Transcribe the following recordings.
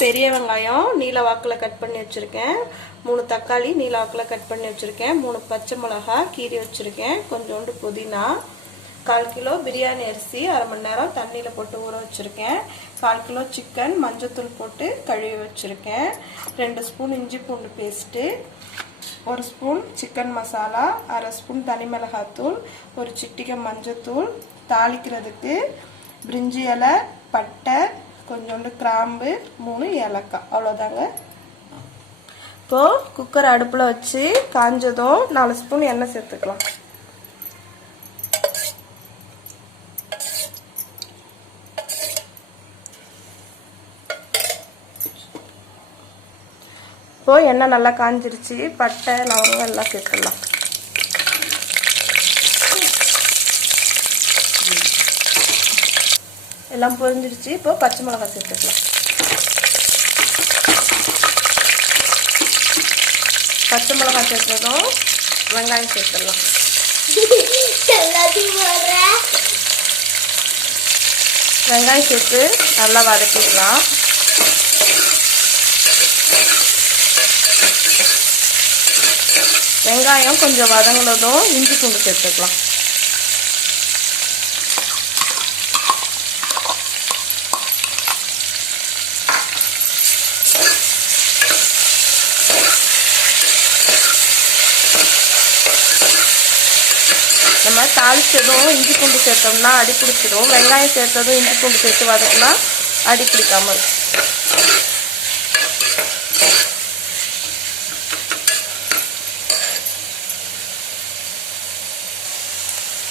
பெரிய வெங்காயம் நீல வாக்கில் கட் பண்ணி வச்சுருக்கேன், 3 தக்காளி நீல வாக்கில் கட் பண்ணி வச்சுருக்கேன், 3 பச்சை மிளகாய் கீரி வச்சுருக்கேன், கொஞ்சோண்டு புதினா, 1/4 கிலோ பிரியாணி அரிசி அரை மணி நேரம் தண்ணியில் போட்டு ஊற வச்சுருக்கேன், 1/4 கிலோ சிக்கன் மஞ்சத்தூள் போட்டு கழுவி வச்சுருக்கேன், 2 ஸ்பூன் இஞ்சி பூண்டு பேஸ்ட்டு, 1 ஸ்பூன் சிக்கன் மசாலா, அரை ஸ்பூன் தனி மிளகாத்தூள், ஒரு சிட்டிகை மஞ்சத்தூள், தாளிக்கிறதுக்கு பிரிஞ்சி இலை, பட்டை, கொஞ்சோண்டு கிராம்பு, 3 ஏலக்காய், அவ்வளோதாங்க. இப்போது குக்கர் அடுப்பில் வச்சு காஞ்சதும் 4 ஸ்பூன் எண்ணெய் சேர்த்துக்கலாம். இப்போது எண்ணெய் நல்லா காஞ்சிருச்சு, பட்டை லவங்கம் எல்லாம் சேர்த்துடலாம். எல்லாம் பொரிஞ்சிருச்சு. இப்போ பச்சை மிளகாய் சேர்த்துக்கலாம். பச்சை மிளகாய் சேர்த்ததும் வெங்காயம் சேர்த்துடலாம். வெங்காயம் சேர்த்து நல்லா வதக்கிக்கலாம். வெங்காயம் கொஞ்சம் வதங்கினதும் இஞ்சி பூண்டு சேர்த்துக்கலாம். நம்ம தாளிச்சதும் இஞ்சி பூண்டு சேர்த்தோம்னா அடி பிடிச்சிடும். வெங்காயம் சேர்த்ததும் இஞ்சி பூண்டு சேர்த்து வதக்கினா அடி பிடிக்காம இருக்கும்.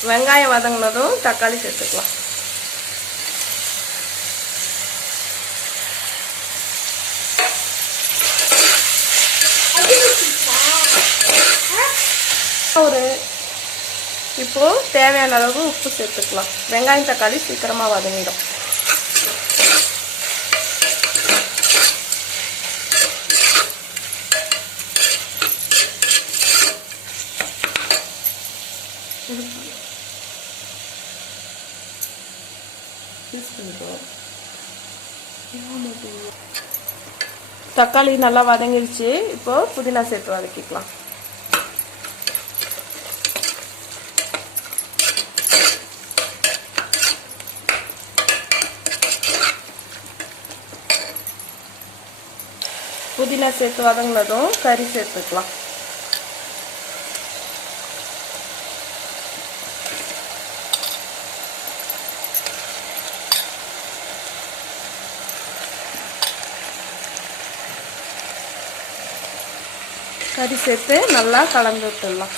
வெங்காயம் வதங்கினதும் தக்காளி சேர்த்துக்கலாம். இப்போ தேவையான அளவு உப்பு சேர்த்துக்கலாம். வெங்காயம் தக்காளி சீக்கிரமா வதங்கிடும். தக்காளி நல்லா வதங்கிடுச்சு. இப்போ புதினா சேர்த்து வதக்கிக்கலாம். புதினா சேர்த்து வதங்கினதும் கறி சேர்த்துக்கலாம். கறி சேர்த்து நல்லா கலந்து விட்டுடலாம்.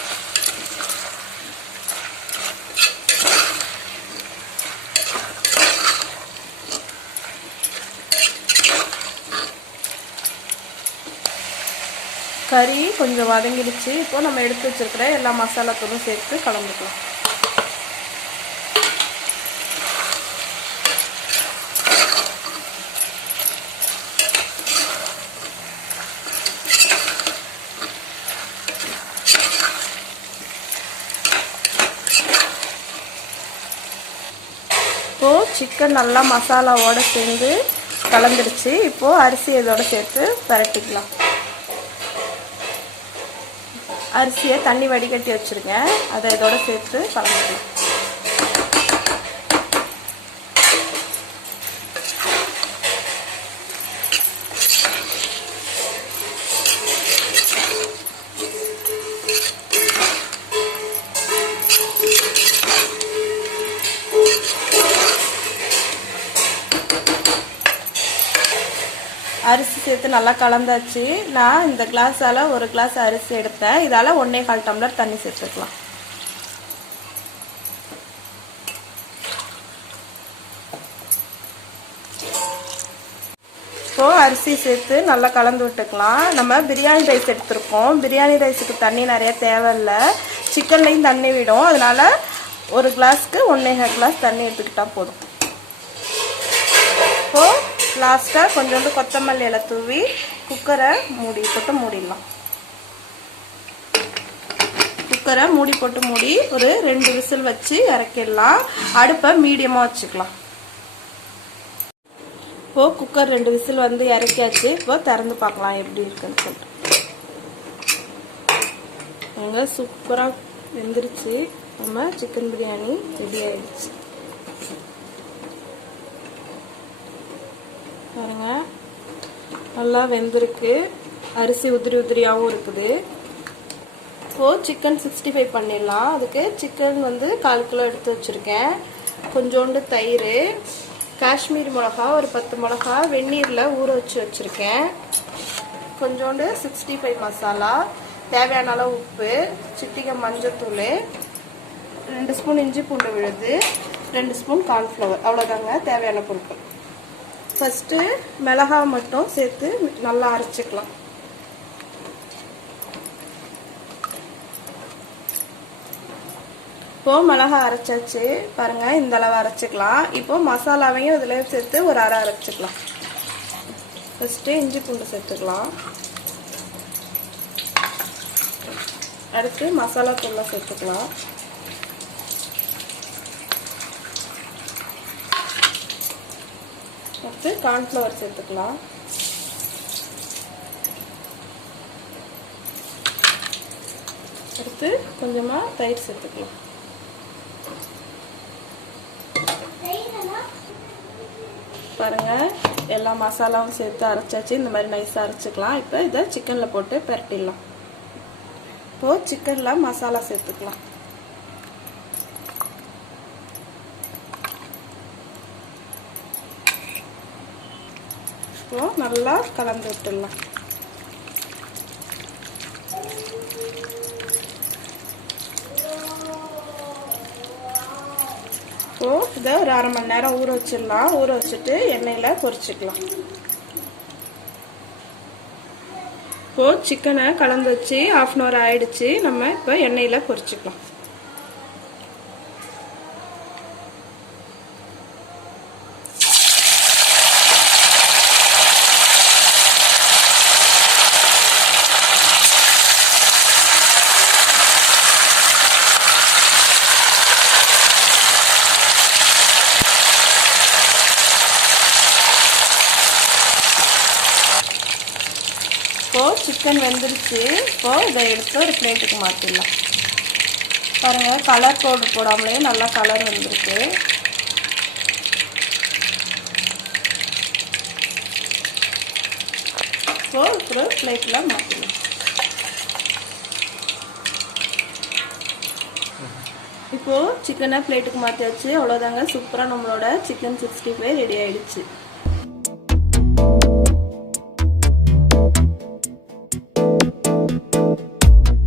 கறி கொஞ்சம் வதங்கிடுச்சு. இப்போ நம்ம எடுத்து வச்சிருக்கிற எல்லா மசாலா தூளும் சேர்த்து கலந்துக்கலாம். இப்போ சிக்கன் நல்லா மசாலாவோட சேர்ந்து கலந்துடுச்சு. இப்போ அரிசி இதோட சேர்த்து பரட்டிக்கலாம். அரிசியை தண்ணி வடிகட்டி வச்சுருக்கேன், அதை இதோட சேர்த்து கலந்துக்கலாம். அரிசி சேர்த்து நல்லா கலந்தாச்சு. நான் இந்த கிளாஸால் 1 கிளாஸ் அரிசி எடுத்தேன். இதால் 1.25 டம்ளர் தண்ணி சேர்த்துக்கலாம். இப்போது அரிசி சேர்த்து நல்லா கலந்து விட்டுக்கலாம். நம்ம பிரியாணி ரைஸ் எடுத்துருக்கோம். பிரியாணி ரைஸுக்கு தண்ணி நிறைய தேவையில்லை, சிக்கன்லேயும் தண்ணி விடும். அதனால் 1 கிளாஸ்க்கு 1.25 கிளாஸ் தண்ணி எடுத்துக்கிட்டால் போதும். இப்போது லாஸ்ட்டாக கொஞ்சோண்டு கொத்தமல்லி இலை தூவி குக்கரை மூடி போட்டு மூடிடலாம். குக்கரை மூடி போட்டு மூடி ஒரு 2 விசில் வச்சு இறக்கிடலாம். அடுப்பை மீடியமாக வச்சுக்கலாம். இப்போ குக்கர் 2 விசில் வந்து இறக்கியாச்சு. இப்போ திறந்து பார்க்கலாம் எப்படி இருக்குன்னு சொல்லிட்டு. அங்கே சூப்பராக வெந்துருச்சு. நம்ம சிக்கன் பிரியாணி ரெடி ஆயிடுச்சு. பாருங்க, நல்லா வெந்திருக்கு. அரிசி உதிரி உதிரியாகவும் இருக்குது. இப்போது சிக்கன் 65 பண்ணிடலாம். அதுக்கு சிக்கன் வந்து 1/4 கிலோ எடுத்து வச்சுருக்கேன். கொஞ்சோண்டு தயிர், காஷ்மீரி மிளகா ஒரு 10 மிளகா வெந்நீரில் ஊற வச்சு வச்சுருக்கேன். கொஞ்சோண்டு 65 மசாலா, தேவையான அளவு உப்பு, சிட்டிகை மஞ்சத்தூள், 2 ஸ்பூன் இஞ்சி பூண்டு விழுது, 2 ஸ்பூன் கார்ன்ஃப்ளவர். அவ்வளோதாங்க தேவையான பொருட்கள். ஃபஸ்ட்டு மிளகா மட்டும் சேர்த்து நல்லா அரைச்சிக்கலாம். இப்போது மிளகா அரைச்சாச்சு. பாருங்கள், இந்த அளவு அரைச்சிக்கலாம். இப்போது மசாலாவையும் இதில் சேர்த்து ஒரு அரை அரைச்சிக்கலாம். ஃபஸ்ட்டு இஞ்சி பூண்டு சேர்த்துக்கலாம். அடுத்து மசாலா தூளை சேர்த்துக்கலாம். அடுத்து கார்ன்ஃப்ளவர் சேர்த்துக்கலாம். அடுத்து கொஞ்சமாக தயிர் சேர்த்துக்கலாம். பாருங்க, எல்லா மசாலாவும் சேர்த்து அரைச்சாச்சு. இந்த மாதிரி நைஸாக அரைச்சிக்கலாம். இப்போ இதை சிக்கனில் போட்டு பரட்டிடலாம். இப்போது சிக்கனில் மசாலா சேர்த்துக்கலாம். இப்போது நல்லா கலந்து விட்டுடலாம். இப்போது இதை ஒரு அரை மணி நேரம் ஊற வச்சிடலாம். ஊற வச்சுட்டு எண்ணெயில் பொரிச்சிக்கலாம். இப்போது சிக்கனை கலந்து வச்சு 1/2 hour ஆயிடுச்சு. நம்ம இப்போ எண்ணெயில் பொரிச்சிக்கலாம். இப்போது சிக்கன் வெந்துருச்சு. இப்போது இதை எடுத்து ஒரு பிளேட்டுக்கு மாற்றிடலாம். பாருங்கள், கலர் பவுடர் போடாமலே நல்லா கலர் வந்துருக்கு. இப்போது ஒரு பிளேட்டில் மாற்றிடலாம். இப்போது சிக்கனை பிளேட்டுக்கு மாற்றியாச்சு. அவ்வளோதாங்க, சூப்பராக நம்மளோட சிக்கன் 65 ரெடி ஆயிடுச்சு.